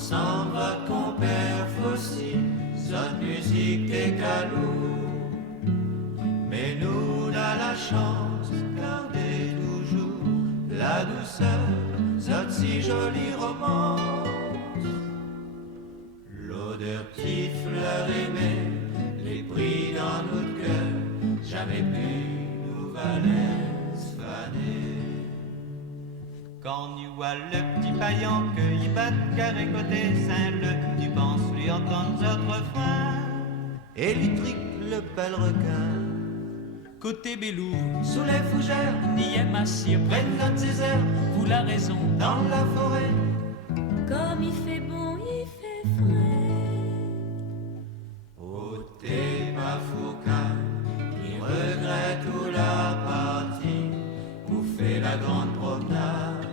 s'en va compère fossile, zone musique des galous. Mais nous on a la chance, garder toujours la douceur, zone si jolie romance. L'odeur petite fleur aimée, les bris dans notre cœur, jamais plus nous laisse faner. Quand tu vois le petit paillon que y bat carré côté Saint-Leu, tu penses lui entendre notre frein. Et lui trique le bel requin. Côté Bélou, sous les fougères, Niem Massir, prennent notre désert, vous la raison, dans la forêt. Comme il fait bon, il fait frais. Oh, t'es pas Foucault, qui regrette où la partie, où fait la grande promenade,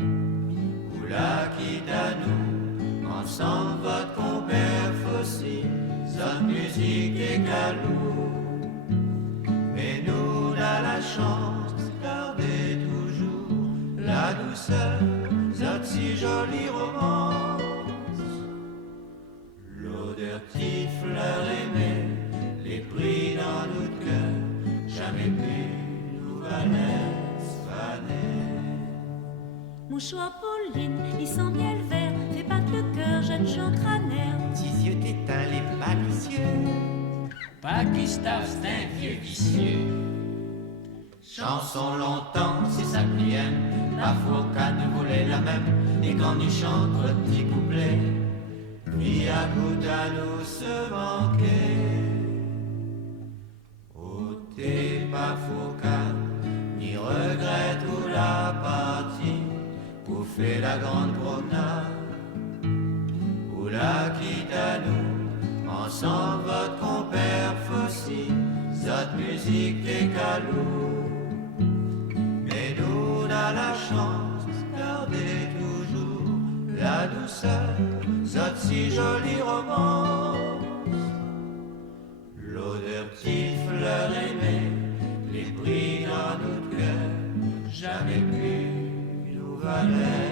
où la quitte à nous, ensemble votre compère fossile, zone musique et galou. Mais nous on a la chance, garder toujours la douceur, zone si jolie romance. L'odeur petite fleur aimée, les prix dans notre cœur, jamais plus nous laisse faner. Mouchoir Pauline, il sent miel vert, fait battre le cœur, jeune Jean crânaire. Tes yeux t'éteignent les malicieux. pas Gustave, c'est un vieux vicieux. Chanson longtemps, c'est ça que lui aime, la Foucault ne voulait la même, et quand il chante le petit couplet, puis à goût à nous se manquer. Oh, t'es pas Foucault, ni regrette où la partie, où fait la grande promenade, où la quitte à nous, ensemble votre compère fossile, zot musique des galous. Mais nous on a la chance, garder toujours la douceur, zot si jolie romance. L'odeur petite fleur aimée, les bris dans notre cœur, jamais plus nous valait.